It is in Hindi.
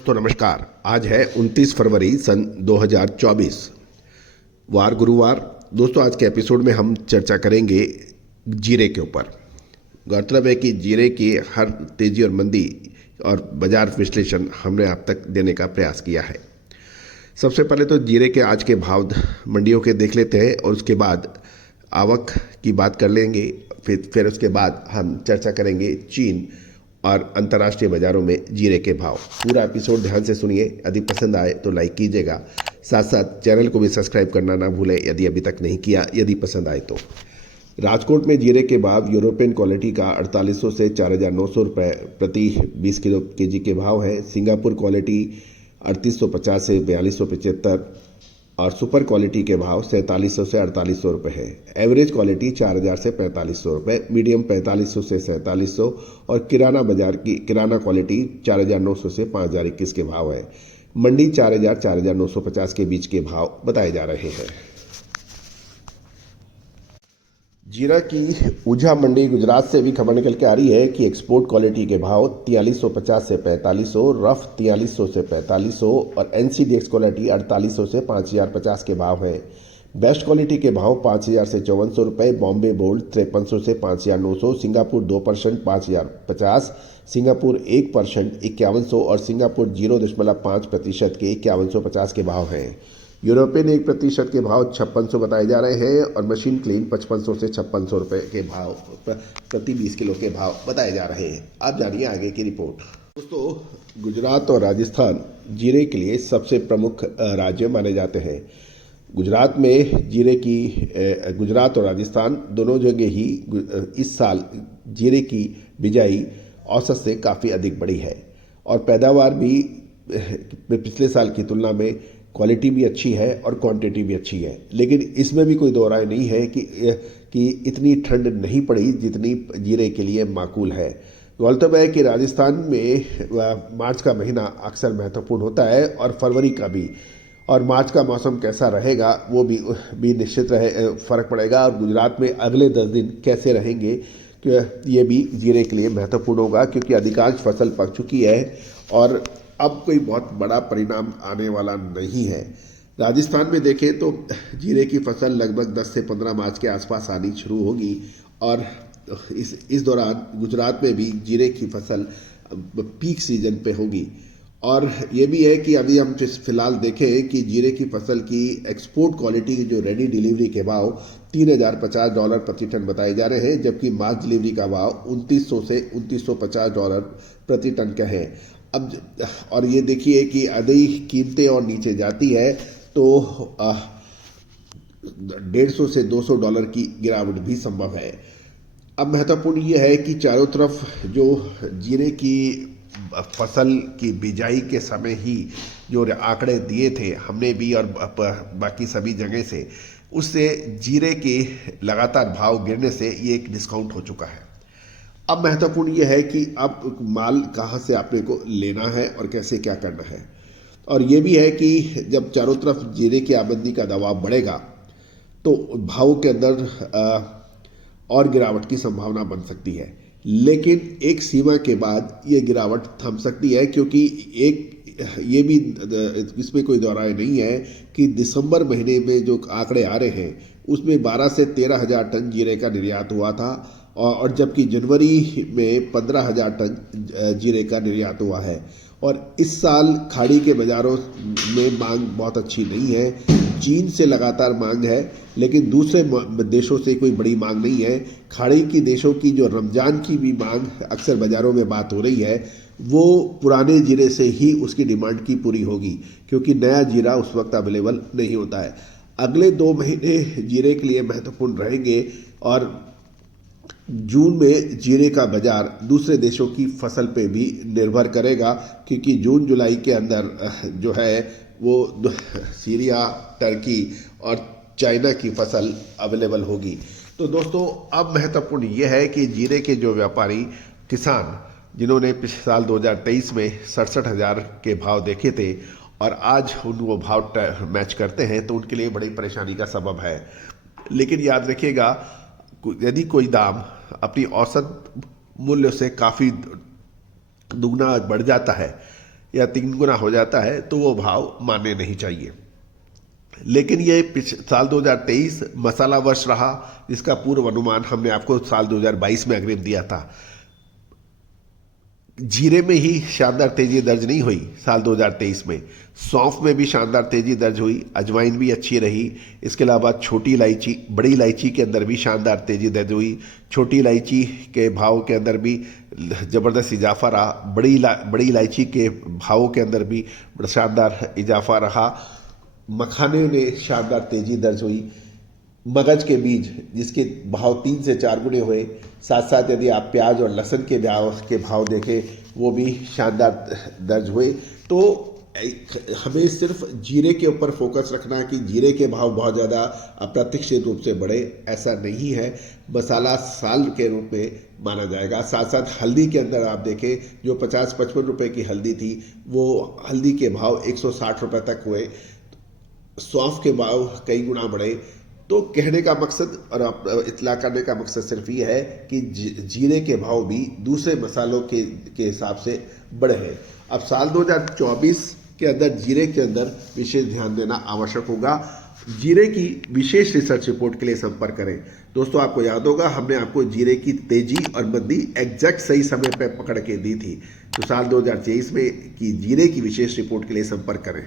दोस्तों नमस्कार। आज है 29 फरवरी सन 2024 वार गुरुवार। दोस्तों आज के एपिसोड में हम चर्चा करेंगे जीरे के ऊपर। गौरतलब है कि जीरे की हर तेजी और मंदी और बाजार विश्लेषण हमने आप तक देने का प्रयास किया है। सबसे पहले तो जीरे के आज के भाव मंडियों के देख लेते हैं और उसके बाद आवक की बात कर लेंगे। फिर उसके बाद हम चर्चा करेंगे चीन और अंतर्राष्ट्रीय बाजारों में जीरे के भाव। पूरा एपिसोड ध्यान से सुनिए। यदि पसंद आए तो लाइक कीजिएगा, साथ साथ चैनल को भी सब्सक्राइब करना ना भूलें यदि अभी तक नहीं किया। यदि पसंद आए तो राजकोट में जीरे के भाव यूरोपियन क्वालिटी का 4800 से 4900 रुपये प्रति 20 किलो केजी के भाव है। सिंगापुर क्वालिटी 3850 से 4275 और सुपर क्वालिटी के भाव 4700 से 4800 रुपये है। एवरेज क्वालिटी 4000 से 4500 रुपये, मीडियम 4500 से 4700 और किराना बाजार की किराना क्वालिटी 4900 से 5021 के भाव है। मंडी 4000-4950 के बीच के भाव बताए जा रहे हैं। जीरा की ऊझा मंडी गुजरात से भी खबर निकल के आ रही है कि एक्सपोर्ट क्वालिटी के भाव 4350 से 4500, रफ 4300 से 4500 और एनसीडीएक्स क्वालिटी 4800 से 5050 के भाव हैं। बेस्ट क्वालिटी के भाव 5000 से 5400 रुपये, बॉम्बे बोल्ड 5300 से 5900, सिंगापुर 2% 5050, सिंगापुर 1% 5100 और सिंगापुर 0.5% के 5150 के भाव हैं। यूरोपियन 1% के भाव 5600 बताए जा रहे हैं और मशीन क्लीन 5500 से 5600 रुपये के भाव प्रति 20 किलो के भाव बताए जा रहे हैं। आप जानिए आगे की रिपोर्ट। दोस्तों गुजरात और राजस्थान जीरे के लिए सबसे प्रमुख राज्य माने जाते हैं। गुजरात में जीरे की गुजरात और राजस्थान दोनों जगह ही इस साल जीरे की बिजाई औसत से काफ़ी अधिक बढ़ी है और पैदावार भी पिछले साल की तुलना में क्वालिटी भी अच्छी है और क्वांटिटी भी अच्छी है। लेकिन इसमें भी कोई दो राय नहीं है कि इतनी ठंड नहीं पड़ी जितनी जीरे के लिए माकूल है। गौरतलब है कि राजस्थान में मार्च का महीना अक्सर महत्वपूर्ण होता है और फरवरी का भी, और मार्च का मौसम कैसा रहेगा वो भी निश्चित फर्क पड़ेगा। और गुजरात में अगले 10 दिन कैसे रहेंगे ये भी जीरे के लिए महत्वपूर्ण होगा, क्योंकि अधिकांश फसल पक चुकी है और अब कोई बहुत बड़ा परिणाम आने वाला नहीं है। राजस्थान में देखें तो जीरे की फसल लगभग 10 से 15 मार्च के आसपास आनी शुरू होगी और इस दौरान गुजरात में भी जीरे की फसल पीक सीजन पे होगी। और ये भी है कि अभी हम फिलहाल देखें कि जीरे की फसल की एक्सपोर्ट क्वालिटी की जो रेडी डिलीवरी के भाव $3050 प्रति टन बताए जा रहे हैं, जबकि मास डिलीवरी का भाव 2900 से $2950 प्रति टन का है। अब और ये देखिए कि यदि कीमतें और नीचे जाती है तो $150 से $200 की गिरावट भी संभव है। अब महत्वपूर्ण ये है कि चारों तरफ जो जीरे की फसल की बिजाई के समय ही जो आंकड़े दिए थे हमने भी और बाकी सभी जगह से, उससे जीरे के लगातार भाव गिरने से ये एक डिस्काउंट हो चुका है। अब महत्वपूर्ण ये है कि अब माल कहाँ से आपने को लेना है और कैसे क्या करना है। और ये भी है कि जब चारों तरफ जीरे की आमदनी का दबाव बढ़ेगा तो भाव के अंदर और गिरावट की संभावना बन सकती है, लेकिन एक सीमा के बाद ये गिरावट थम सकती है, क्योंकि ये भी इसमें कोई दो राय नहीं है कि दिसंबर महीने में जो आंकड़े आ रहे हैं उसमें 12 से 13 हज़ार टन जीरे का निर्यात हुआ था और जबकि जनवरी में 15,000 टन जीरे का निर्यात हुआ है। और इस साल खाड़ी के बाज़ारों में मांग बहुत अच्छी नहीं है। चीन से लगातार मांग है, लेकिन दूसरे देशों से कोई बड़ी मांग नहीं है। खाड़ी की देशों की जो रमज़ान की भी मांग अक्सर बाज़ारों में बात हो रही है, वो पुराने जीरे से ही उसकी डिमांड की पूरी होगी, क्योंकि नया जीरा उस वक्त अवेलेबल नहीं होता है। अगले 2 महीने जीरे के लिए महत्वपूर्ण रहेंगे और जून में जीरे का बाजार दूसरे देशों की फसल पे भी निर्भर करेगा, क्योंकि जून जुलाई के अंदर जो है वो सीरिया, टर्की और चाइना की फसल अवेलेबल होगी। तो दोस्तों अब महत्वपूर्ण ये है कि जीरे के जो व्यापारी किसान जिन्होंने पिछले साल 2023 में 67,000 के भाव देखे थे और आज वो भाव मैच करते हैं, तो उनके लिए बड़ी परेशानी का सबब है। लेकिन याद रखिएगा, यदि कोई दाम अपनी औसत मूल्य से काफ़ी दुगना बढ़ जाता है या 3 गुना हो जाता है तो वो भाव मानने नहीं चाहिए। लेकिन ये साल 2023 मसाला वर्ष रहा, जिसका पूर्व अनुमान हमने आपको साल 2022 में अग्रिम दिया था। जीरे में ही शानदार तेजी दर्ज नहीं हुई साल 2023 में, सौंफ में भी शानदार तेजी दर्ज हुई, अजवाइन भी अच्छी रही। इसके अलावा छोटी इलायची, बड़ी इलायची के अंदर भी शानदार तेजी दर्ज हुई। छोटी इलायची के भाव के अंदर भी ज़बरदस्त इजाफा रहा। बड़ी इलायची के भावों के अंदर भी शानदार इजाफा रहा। मखाने ने शानदार तेजी दर्ज हुई। मगज के बीज जिसके भाव 3 से 4 गुने हुए, साथ साथ यदि आप प्याज और लहसुन के भाव देखें वो भी शानदार दर्ज हुए। तो हमें सिर्फ जीरे के ऊपर फोकस रखना है कि जीरे के भाव बहुत ज़्यादा अप्रत्याशित रूप से बढ़े, ऐसा नहीं है। मसाला साल के रूप में माना जाएगा। साथ साथ हल्दी के अंदर आप देखें, जो 50-55 रुपये की हल्दी थी वो हल्दी के भाव 160 रुपये तक हुए। सौंफ के भाव कई गुना बढ़े। तो कहने का मकसद और इतला करने का मकसद सिर्फ ये है कि जीरे के भाव भी दूसरे मसालों के हिसाब से बढ़े हैं। अब साल 2024 के अंदर जीरे के अंदर विशेष ध्यान देना आवश्यक होगा। जीरे की विशेष रिसर्च रिपोर्ट के लिए संपर्क करें। दोस्तों, आपको याद होगा हमने आपको जीरे की तेजी और मंदी एग्जैक्ट सही समय पर पकड़ के दी थी। तो साल 2023 में की जीरे की विशेष रिपोर्ट के लिए संपर्क करें।